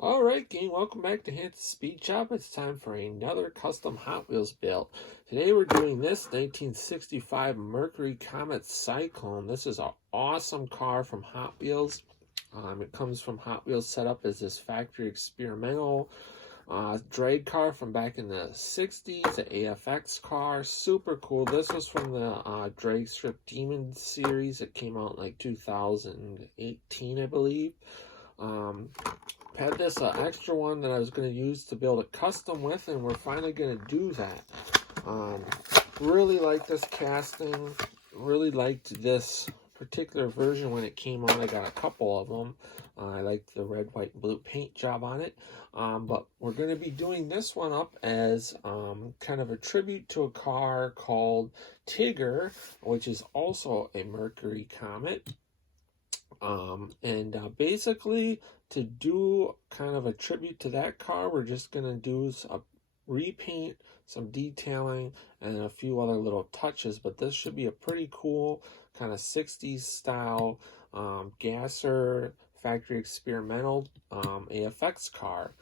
Alright gang, welcome back to Hansens Speed Shop. It's time for another custom Hot Wheels build. Today we're doing this 1965 Mercury Comet Cyclone. This is an awesome car from Hot Wheels. It comes from Hot Wheels set up as this factory experimental drag car from back in the 60s, the AFX car. Super cool. This was from the Drag Strip Demon series. It came out in like 2018, I believe. Had this extra one that I was going to use to build a custom with, and we're finally going to do that. Really like this casting. Really liked this particular version when it came out. I got a couple of them. I liked the red, white, and blue paint job on it. But we're going to be doing this one up as kind of a tribute to a car called Tigger, which is also a Mercury Comet. Basically, to do kind of a tribute to that car, we're just going to do a repaint, some detailing, and a few other little touches. But this should be a pretty cool kind of 60s style gasser factory experimental AFX car.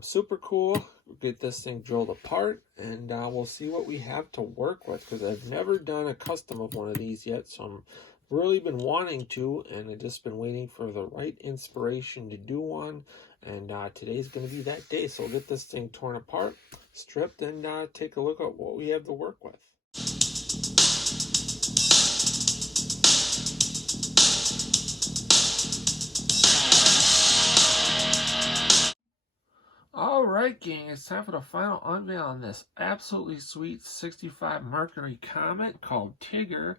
Super cool. We'll get this thing drilled apart, and we'll see what we have to work with, because I've never done a custom of one of these yet, so I'm really been wanting to, and I've just been waiting for the right inspiration to do one. And today's going to be that day. So we'll get this thing torn apart, stripped, and take a look at what we have to work with. Alright gang, it's time for the final unveil on this absolutely sweet 65 Mercury Comet called Tigger.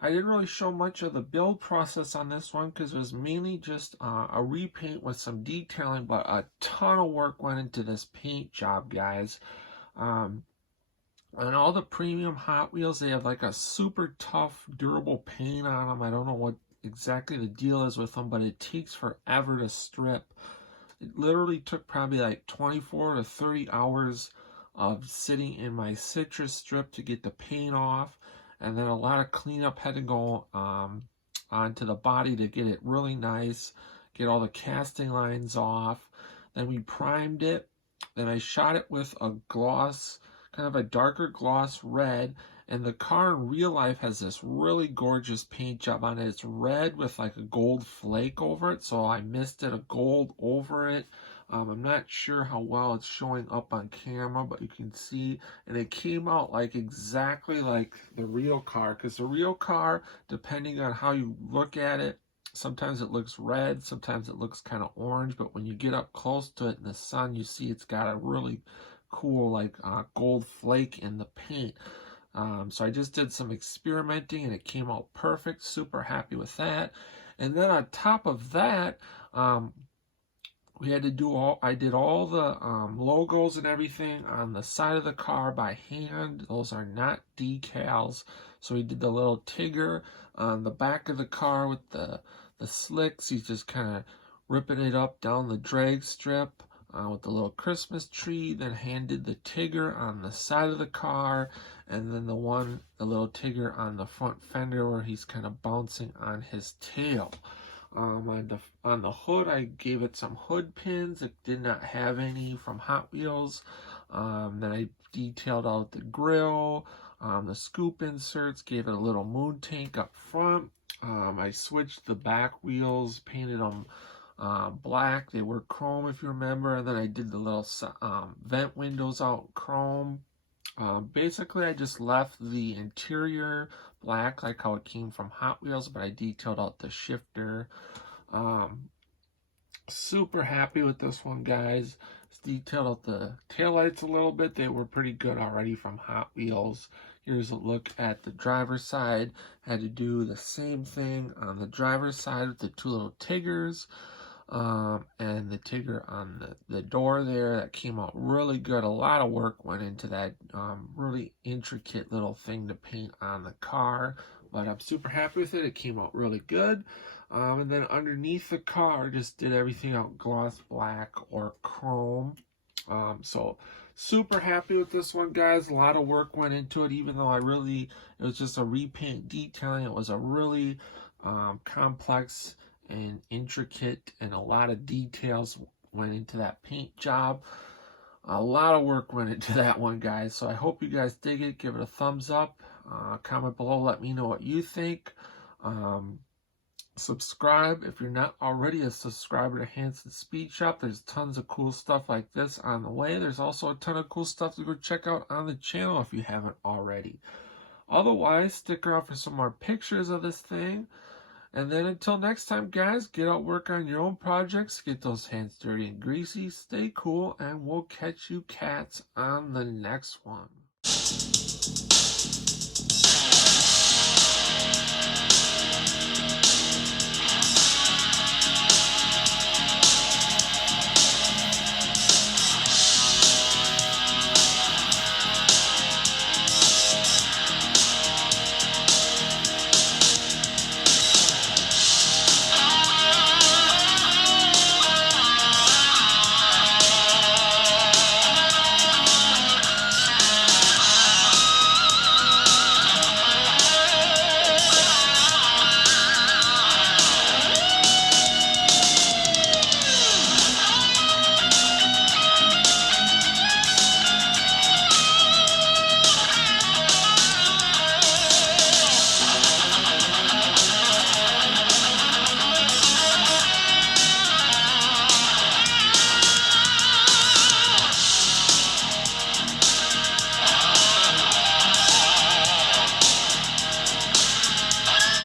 I didn't really show much of the build process on this one because it was mainly just a repaint with some detailing, but a ton of work went into this paint job, guys. On all the premium Hot Wheels, they have like a super tough, durable paint on them. I don't know what exactly the deal is with them, but it takes forever to strip. It literally took probably like 24 to 30 hours of sitting in my citrus strip to get the paint off. And then a lot of cleanup had to go onto the body to get it really nice, get all the casting lines off. Then we primed it. Then I shot it with a gloss, kind of a darker gloss red. And the car in real life has this really gorgeous paint job on it. It's red with like a gold flake over it, so I misted a gold over it. I'm not sure how well it's showing up on camera, but you can see, and it came out like exactly like the real car, because the real car, depending on how you look at it, sometimes it looks red, sometimes it looks kind of orange, but when you get up close to it in the sun, you see it's got a really cool like gold flake in the paint. So I just did some experimenting and it came out perfect. Super happy with that. And then on top of that, we had to do I did all the logos and everything on the side of the car by hand. Those are not decals. So we did the little Tigger on the back of the car with the slicks. He's just kind of ripping it up down the drag strip with the little Christmas tree. Then handed the Tigger on the side of the car, and then the little Tigger on the front fender where he's kind of bouncing on his tail. On the hood, I gave it some hood pins. It did not have any from Hot Wheels. Then I detailed out the grill, the scoop inserts, gave it a little moon tank up front. I switched the back wheels, painted them black. They were chrome, if you remember. And then I did the little vent windows out chrome. Basically, I just left the interior black like how it came from Hot Wheels, but I detailed out the shifter. Super happy with this one, guys. Just detailed out the taillights a little bit. They were pretty good already from Hot Wheels. Here's a look at the driver's side. Had to do the same thing on the driver's side with the two little Tiggers. And the Tigger on the door there. That came out really good. A lot of work went into that really intricate little thing to paint on the car, but I'm super happy with it. It came out really good. And then underneath the car, just did everything out gloss black or chrome. So super happy with this one, guys. A lot of work went into it, even though it was just a repaint detailing. It was a really complex and intricate, and a lot of details went into that paint job. A lot of work went into that one, guys. So I hope you guys dig it. Give it a thumbs up. Comment below. Let me know what you think. Subscribe if you're not already a subscriber to Hansens Speed Shop. There's tons of cool stuff like this on the way. There's also a ton of cool stuff to go check out on the channel if you haven't already. Otherwise, stick around for some more pictures of this thing. And then until next time, guys, get out, work on your own projects, get those hands dirty and greasy, stay cool, and we'll catch you cats on the next one.